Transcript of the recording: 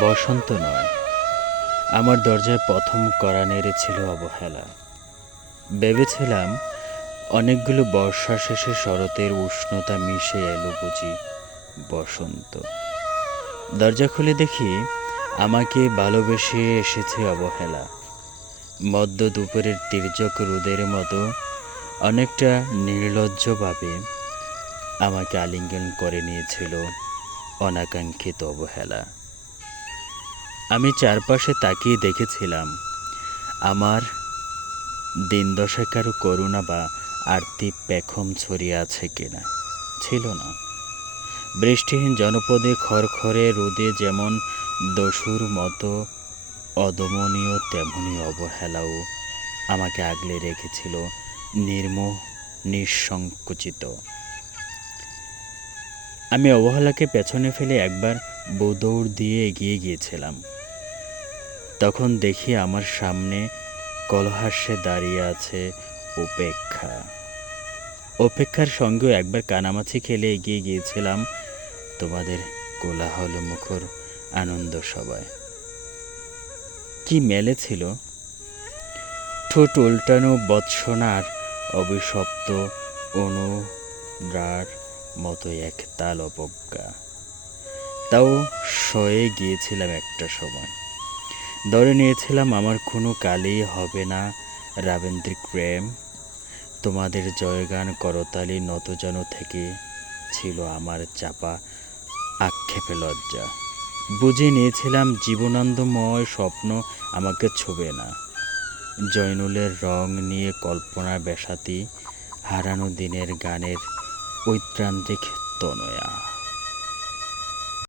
বসন্ত নয়, আমার দরজায় প্রথম কড়া নেড়েছিল অবহেলা। ভেবেছিলাম অনেকগুলো বর্ষা শেষে শরতের উষ্ণতা মিশে এলো বুঝি বসন্ত। দরজা খুলে দেখি আমাকে ভালোবেসে এসেছে অবহেলা। মধ্য দুপুরের তির্যক রোদের মতো অনেকটা নির্লজ্জভাবে আমাকে আলিঙ্গন করে নিয়েছিল অনাকাঙ্ক্ষিত অবহেলা। আমি চারপাশে তাকিয়ে দেখেছিলাম আমার দিনদশায় কারো করুণা বা আরতি পেখম ছড়িয়ে আছে কিনা। ছিল না। বৃষ্টিহীন জনপদে খড়খড়ে রোদে যেমন দস্যুর মতো অদমনীয় তেমনি অবহেলাও আমাকে আগলে রেখেছিল নির্মোহ, নিঃসংকুচিত। আমি অবহেলাকে পেছনে ফেলে একবার দৌড় দিয়ে এগিয়ে গিয়েছিলাম। তখন দেখি আমার সামনে কলহাস্যে দাঁড়িয়ে আছে উপেক্ষা। উপেক্ষার সঙ্গেও একবার কানামাছি খেলে এগিয়ে গিয়েছিলাম তোমাদের কোলাহল মুখর আনন্দ সভায়। কি মেলেছিল ঠোঁট উল্টানো বৎসনার অভিশপ্ত অনুরার মতো একতাল অবজ্ঞা। তাও সয়ে গিয়েছিলাম একটা সময়। ধরে নিয়েছিলাম আমার কোনো কালেই হবে না রাবেন্দ্রিক প্রেম। তোমাদের জয়গান করতালি নতজানু থেকে ছিল আমার চাপা আক্ষেপে লজ্জা। বুঝে নিয়েছিলাম জীবনানন্দময় স্বপ্ন আমাকে ছোঁবে না। জয়নুলের রং নিয়ে কল্পনার ব্যাসাতি হারানো দিনের গানের ঐত্রান্তিক তনয়া।